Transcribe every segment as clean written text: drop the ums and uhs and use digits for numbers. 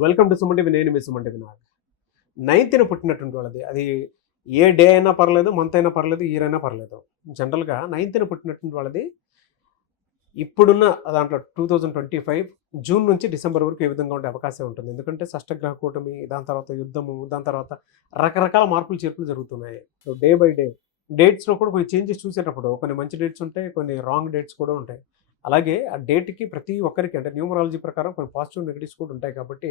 Welcome to Suman TV. నేను మీ Suman TV. 9th పుట్టినటువంటి వాళ్ళది, అది ఏ డే అయినా పర్లేదు, మంత్ అయినా పర్లేదు, ఇయర్ అయినా పర్లేదు. జనరల్గా 9th పుట్టినటువంటి వాళ్ళది ఇప్పుడున్న దాంట్లో 2025 జూన్ నుంచి డిసెంబర్ వరకు ఏ విధంగా ఉండే అవకాశం ఉంటుంది. ఎందుకంటే షష్టగ్రహ కూటమి, దాని తర్వాత యుద్ధము, దాని తర్వాత రకరకాల మార్పులు చేర్పులు జరుగుతున్నాయి. సో డే బై డే డేట్స్లో కూడా కొన్ని చేంజెస్ చూసేటప్పుడు కొన్ని మంచి డేట్స్ ఉంటాయి, కొన్ని రాంగ్ డేట్స్ కూడా ఉంటాయి. అలాగే ఆ డేట్కి ప్రతి ఒక్కరికి అంటే న్యూమరాలజీ ప్రకారం కొన్ని పాజిటివ్ నెగిటివ్స్ కూడా ఉంటాయి. కాబట్టి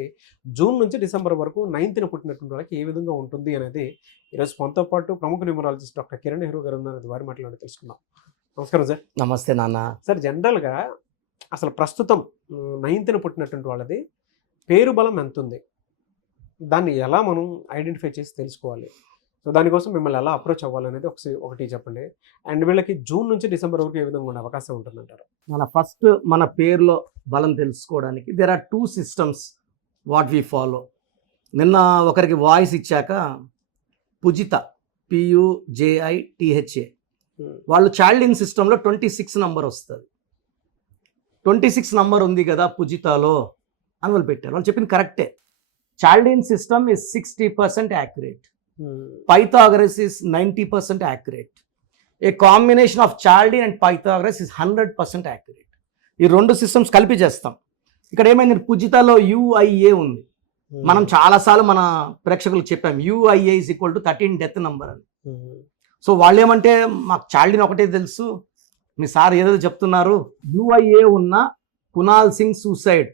జూన్ నుంచి డిసెంబర్ వరకు 9th పుట్టినటువంటి వాళ్ళకి ఏ విధంగా ఉంటుంది అనేది ఈరోజు మనతో పాటు ప్రముఖ న్యూమరాలజిస్ట్ డాక్టర్ కిరణ్ నెహ్రూ గారు ఉన్నారు. వారి మాట్లాడి తెలుసుకుందాం. నమస్కారం సార్. నమస్తే నాన్న. సార్, జనరల్గా అసలు ప్రస్తుతం 9th పుట్టినటువంటి వాళ్ళది పేరు బలం ఎంత ఉంది, దాన్ని ఎలా మనం ఐడెంటిఫై చేసి తెలుసుకోవాలి? సో దానికోసం మిమ్మల్ని ఎలా అప్రోచ్ అవ్వాలనేది ఒకటి చెప్పండి. అండ్ వీళ్ళకి జూన్ నుంచి డిసెంబర్ వరకు ఏ విధంగా ఉండే అవకాశం ఉంటుందంటారు? ఫస్ట్ మన పేరులో బలం తెలుసుకోవడానికి there are 2 systems what we follow. నిన్న ఒకరికి వాయిస్ ఇచ్చాక పుజిత PUJITHA వాళ్ళు చైల్డ్ ఇన్ సిస్టంలో 26 నంబర్ వస్తుంది. 26 నంబర్ ఉంది కదా పుజితాలో అని వాళ్ళు పెట్టారు. వాళ్ళు చెప్పింది కరెక్టే. Child in system is 60% accurate. Pythagoras is 90% accurate. A combination of Chaldean and Pythagoras is 100% accurate. ఈ 2 systems కలిపి చేస్తాం. ఇక్కడ ఏమైంది, పుజితాలో UIA ఉంది. మనం చాలాసార్లు మన ప్రేక్షకులకు చెప్పాం UIA is equal to 13 death number అని. సో వాళ్ళు ఏమంటే మాకు చాల్డిన్ ఒకటే తెలుసు, మీ సార్ ఏదో చెప్తున్నారు. UIA ఉన్న కునాల్ సింగ్ సూసైడ్,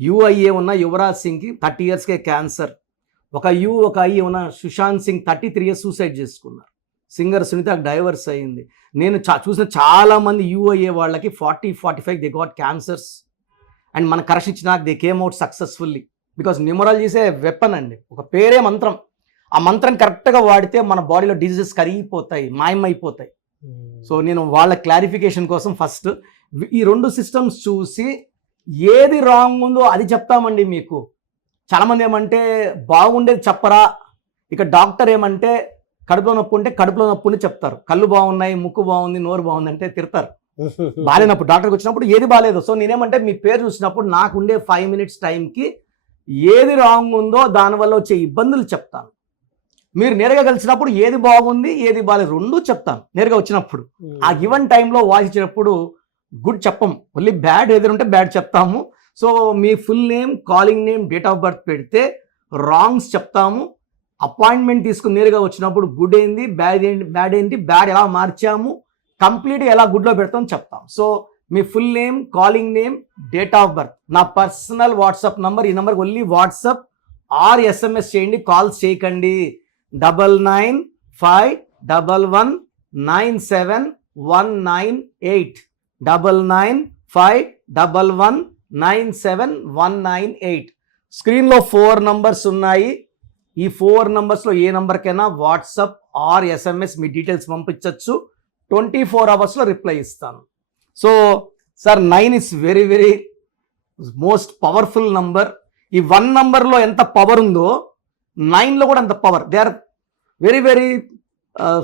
UIA ఉన్న యువరాజ్ సింగ్కి 30 yearsకే క్యాన్సర్, ఒక I ఉన్న సుశాంత్ సింగ్ 33 years సూసైడ్ చేసుకున్నారు. సింగర్ సునీతకు డైవర్స్ అయ్యింది. నేను చూసిన చాలామంది UIA వాళ్ళకి 40-45 దే గాట్ క్యాన్సర్స్. అండ్ మన కరెక్షన్ ఇచ్చినాక they came out successfully. Because న్యూమరాలజీసే వెపన్ అండి, ఒక పేరే మంత్రం. ఆ మంత్రం కరెక్ట్గా వాడితే మన బాడీలో డిజీజెస్ కరిగిపోతాయి, మాయమైపోతాయి. సో నేను వాళ్ళ క్లారిఫికేషన్ కోసం ఫస్ట్ ఈ 2 systems చూసి ఏది రాంగ్ ఉందో అది చెప్తామండి మీకు. చాలామంది ఏమంటే బాగుండేది చెప్పరా, ఇక డాక్టర్ ఏమంటే కడుపులో నొప్పి ఉంటే కడుపులో నొప్పిని చెప్తారు, కళ్ళు బాగున్నాయి, ముక్కు బాగుంది, నోరు బాగుంది అంటే తిడతారు. బాగాలేనప్పుడు డాక్టర్కి వచ్చినప్పుడు ఏది బాగాలేదు. సో నేనేమంటే మీ పేరు చూసినప్పుడు నాకుండే 5 minutes టైంకి ఏది రాంగ్ ఉందో దానివల్ల వచ్చే ఇబ్బందులు చెప్తాను. మీరు నేరుగా కలిసినప్పుడు ఏది బాగుంది ఏది బాగాలేదు 2 చెప్తాను నేరుగా వచ్చినప్పుడు. ఆ గివెన్ టైంలో వాయిస్ ఇచ్చినప్పుడు గుడ్ చెప్పం, ఓన్లీ బ్యాడ్ ఏదైనా ఉంటే బ్యాడ్ చెప్తాము. So me full name, calling name, date of birth పెడితే రాంగ్స్ చెప్తాము. అపాయింట్మెంట్ తీసుకుని నేరుగా వచ్చినప్పుడు గుడ్ ఏంది, బ్యాడ్ ఏంటి, బ్యాడ్ ఎలా మార్చాము, కంప్లీట్గా ఎలా గుడ్లో పెడతాం చెప్తాం. So me full name, calling name, date of birth, నా పర్సనల్ వాట్సాప్ నంబర్, ఈ నెంబర్కి ఓన్లీ వాట్సాప్ ఆర్ SMS చేయండి, కాల్స్ చేయకండి. 9951197198 9951197198. స్క్రీన్లో 4 numbers ఉన్నాయి. ఈ 4 numbers ఏ నెంబర్కైనా వాట్సాప్ ఆర్ SMS మీ డీటెయిల్స్ పంపించవచ్చు. 24 hours రిప్లై ఇస్తాను. So sir 9 is very very most powerful number. ఈ 1 numberలో ఎంత పవర్ ఉందో 9లో కూడా అంత power. They are very very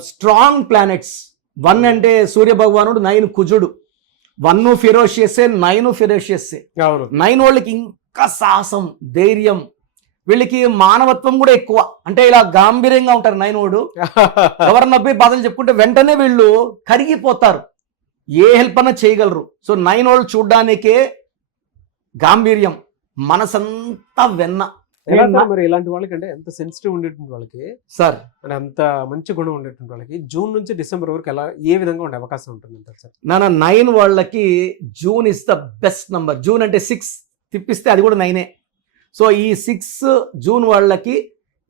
strong planets. 1 అంటే సూర్య భగవానుడు, 9 కుజుడు. 1 ఫెరోషియస్సే, 9 ఫెరోషియస్సే. 9 వాళ్ళకి ఇంకా సాహసం, ధైర్యం, వీళ్ళకి మానవత్వం కూడా ఎక్కువ. అంటే ఇలా గాంభీర్యంగా ఉంటారు 9 వాడు. ఎవరన్నా పోయి బాధలు చెప్పుకుంటే వెంటనే వీళ్ళు కరిగిపోతారు, ఏ హెల్ప్ అన్నా చేయగలరు. సో 9 వాళ్ళు చూడ్డానికే గాంభీర్యం, మనసంతా వెన్న. మరి ఇలాంటి వాళ్ళకి అంటే ఎంత సెన్సిటివ్ ఉండేటువంటి వాళ్ళకి సార్, అంటే అంత మంచి గుణం ఉండేటువంటి వాళ్ళకి జూన్ నుంచి డిసెంబర్ వరకు ఎలా ఏ విధంగా ఉండే అవకాశం ఉంటుంది అంటారు సార్? 9 వాళ్ళకి June is the best number. June అంటే 6 తిప్పిస్తే అది కూడా 9. సో ఈ 6 జూన్ వాళ్ళకి,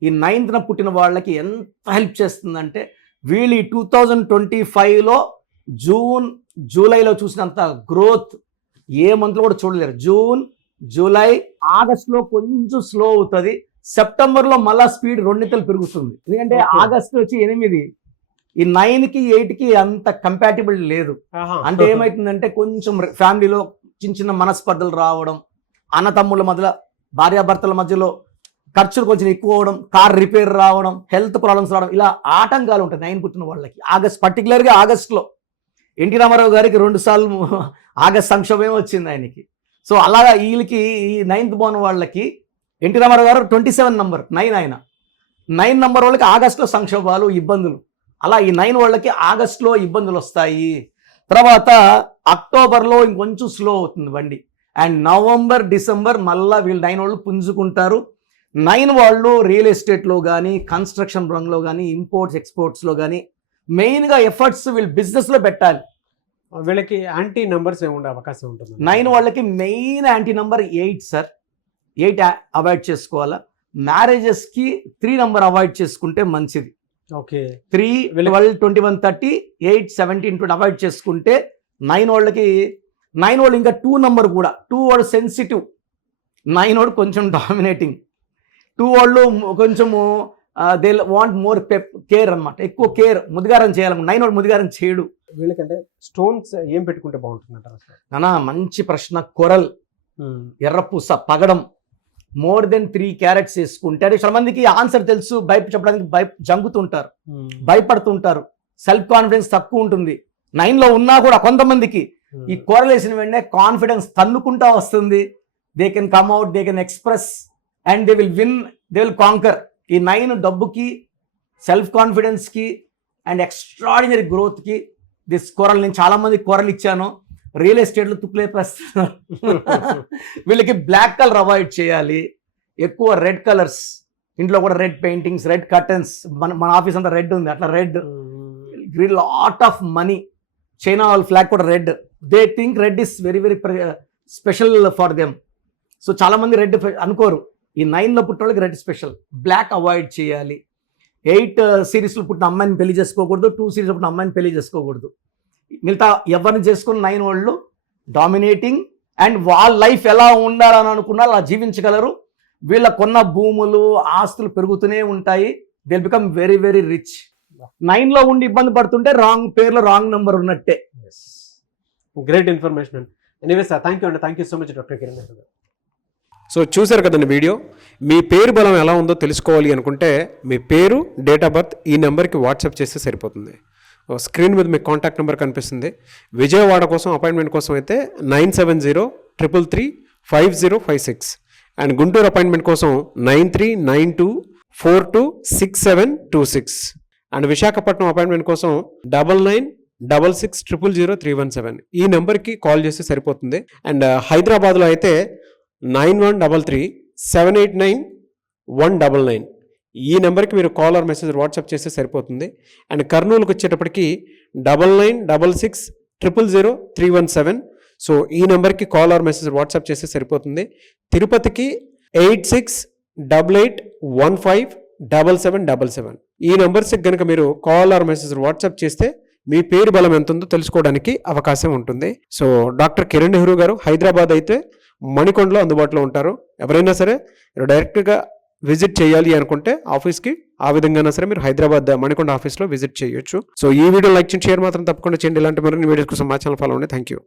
ఈ 9th పుట్టిన వాళ్ళకి ఎంత హెల్ప్ చేస్తుందంటే, వీళ్ళు ఈ 2025లో జూన్ జూలైలో చూసినంత గ్రోత్ ఏ మంత్లో కూడా చూడలేరు. జూన్, జూలై, ఆగస్టులో కొంచెం స్లో అవుతుంది. సెప్టెంబర్లో మళ్ళా స్పీడ్ 2 పెరుగుతుంది. ఎందుకంటే ఆగస్టు వచ్చి 8, ఈ 9కి 8కి అంత కంపాటిబుల్ లేదు. అంటే ఏమవుతుందంటే కొంచెం ఫ్యామిలీలో చిన్న చిన్న మనస్పర్ధలు రావడం, అన్నతమ్ముళ్ళ మధ్యలో, భార్యాభర్తల మధ్యలో ఖర్చులు కొంచెం ఎక్కువ అవడం, కార్ రిపేర్ రావడం, హెల్త్ ప్రాబ్లమ్స్ రావడం, ఇలా ఆటంకాలు ఉంటాయి 9 పుట్టిన వాళ్ళకి. పర్టికులర్గా ఆగస్టులో ఎన్టీ రామారావు గారికి 2 సార్లు ఆగస్ట్ సంక్షోభమే వచ్చింది ఆయనకి. సో అలాగా వీళ్ళకి ఈ 9th born వాళ్ళకి ఎన్టీ రామారావు గారు 27 నంబర్ 9 ఆయన 9 నంబర్ వాళ్ళకి ఆగస్టులో సంక్షోభాలు ఇబ్బందులు, అలా ఈ 9 వాళ్ళకి ఆగస్టులో ఇబ్బందులు వస్తాయి. తర్వాత అక్టోబర్లో ఇంకొంచెం స్లో అవుతుంది బండి. అండ్ నవంబర్ డిసెంబర్ మళ్ళీ వీళ్ళు 9 వాళ్ళు పుంజుకుంటారు. 9 వాళ్ళు రియల్ ఎస్టేట్లో కానీ కన్స్ట్రక్షన్ రంగంలో కానీ ఇంపోర్ట్స్ ఎక్స్పోర్ట్స్లో కానీ మెయిన్గా ఎఫర్ట్స్ వీళ్ళు బిజినెస్లో పెట్టాలి. వీళ్ళకి యాంటీ నెంబర్స్ ఏముండే అవకాశం ఉంటుంది? 9 వాళ్ళకి main anti number 8 sir. 8 avoid చేసుకోవాలా. మ్యారేజెస్కి 3 నెంబర్ అవాయిడ్ చేసుకుంటే మంచిది. ఓకే, 3, 12, 21, 30, 8, 17, 20 అవాయిడ్ చేసుకుంటే 9 వాళ్ళకి 9 వాళ్ళు ఇంకా 2 నెంబర్ కూడా 2 వాళ్ళు సెన్సిటివ్, 9 వాళ్ళు కొంచెం డామినేటింగ్, 2 వాళ్ళు కొంచెము దే వాంట్ మోర్ కేర్ అనమాట, ఎక్కువ కేర్, ముదిగారం చేయాలి. 9 వాడు ముదిగారం చేయడు. వీళ్ళకంటే స్టోన్స్ ఏం పెట్టుకుంటే బాగుంటుందంటారు అసలు? నానా మంచి ప్రశ్న. కొరల్, ఎర్రపూస, పగడం మోర్ దెన్ 3 క్యారెట్స్ వేసుకుంటే, అంటే చాలా మందికి ఆన్సర్ తెలుసు, చెప్పడానికి జంగుతుంటారు, భయపడుతుంటారు, సెల్ఫ్ కాన్ఫిడెన్స్ తక్కువ ఉంటుంది. 9లో ఉన్నా కూడా కొంతమందికి ఈ కోరలేసిన వెంటనే కాన్ఫిడెన్స్ తన్నుకుంటా వస్తుంది. They can come out, they can express and they will win, they will conquer. ఈ 9 డబ్బుకి, సెల్ఫ్ కాన్ఫిడెన్స్కి అండ్ ఎక్స్ట్రాడినరీ గ్రోత్కి దిస్ కోరల్. నేను చాలా మందికి కోరలు ఇచ్చాను, రియల్ ఎస్టేట్లో తుక్కులేపేస్తున్నారు. వీళ్ళకి బ్లాక్ కలర్ అవాయిడ్ చేయాలి, ఎక్కువ రెడ్ కలర్స్, ఇంట్లో కూడా రెడ్ పెయింటింగ్స్, రెడ్ కర్టన్స్, మన ఆఫీస్ అంతా రెడ్ ఉంది, అట్లా red, lot of money. China వాళ్ళ ఫ్లాగ్ కూడా red. They think red is very very special for them. So చాలా మంది రెడ్ అనుకోరు. ఈ 9లో పుట్టిన వాళ్ళకి రెడ్ స్పెషల్. బ్లాక్ అవాయిడ్ చేయాలి. 8 సిరీస్లో పుట్టిన అమ్మాయిని పెళ్లి చేసుకోకూడదు, 2 సిరీస్లో పుట్టిన అమ్మాయిని పెళ్లి చేసుకోకూడదు. మిగతా ఎవరిని చేసుకుని 9 వాళ్ళు డామినేటింగ్ అండ్ వాళ్ళ లైఫ్ ఎలా ఉండాలని అనుకున్నా అలా జీవించగలరు. వీళ్ళ కొన్న భూములు, ఆస్తులు పెరుగుతూనే ఉంటాయి. They become very very rich. 9లో ఉండి ఇబ్బంది పడుతుంటే రాంగ్ పేర్లో రాంగ్ నెంబర్ ఉన్నట్టే. గ్రేట్ ఇన్ఫర్మేషన్ అండి. ఎనీవే సార్, థ్యాంక్ యూ అండి. Thank you so much doctor Kiran garu. So చూసారు కదండి వీడియో. మీ పేరు బలం ఎలా ఉందో తెలుసుకోవాలి అనుకుంటే మీ పేరు, డేట్ ఆఫ్ బర్త్ ఈ నెంబర్కి వాట్సాప్ చేస్తే సరిపోతుంది. స్క్రీన్ మీద మీకు కాంటాక్ట్ నెంబర్ కనిపిస్తుంది. విజయవాడ కోసం అపాయింట్మెంట్ కోసం అయితే 9703335056 అండ్ గుంటూరు అపాయింట్మెంట్ కోసం 9392426726 అండ్ విశాఖపట్నం అపాయింట్మెంట్ కోసం 9966600317 ఈ నెంబర్కి కాల్ చేస్తే సరిపోతుంది. అండ్ హైదరాబాద్లో అయితే 9133789199 ఈ నెంబర్కి మీరు కాల్ ఆర్ మెసేజ్ వాట్సాప్ చేస్తే సరిపోతుంది. అండ్ కర్నూలుకి వచ్చేటప్పటికి 9966000317 సో ఈ నెంబర్కి కాల్ ఆర్ మెసేజ్ వాట్సాప్ చేస్తే సరిపోతుంది. తిరుపతికి 8688157777 ఈ నెంబర్స్కి కనుక మీరు కాల్ ఆర్ మెసేజ్ వాట్సాప్ చేస్తే మీ పేరు బలం ఎంత ఉందో తెలుసుకోవడానికి అవకాశం ఉంటుంది. సో డాక్టర్ కిరణ్ నెహ్రూ గారు హైదరాబాద్ అయితే మణికొండలో అందుబాటులో ఉంటారు. ఎవరైనా సరే మీరు డైరెక్ట్గా విజిట్ చేయాలి అనుకుంటే ఆఫీస్కి ఆ విధంగా సరే మీరు హైదరాబాద్ మణికొండ ఆఫీస్లో విజిట్ చేయొచ్చు. సో ఈ వీడియో లైక్ చేయండి, షేర్ మాత్రం తప్పకుండా చేయండి. ఇలాంటి మరిన్ని వీడియోస్ కోసం మా ఛానల్ ఫాలో అవ్వండి. Thank you.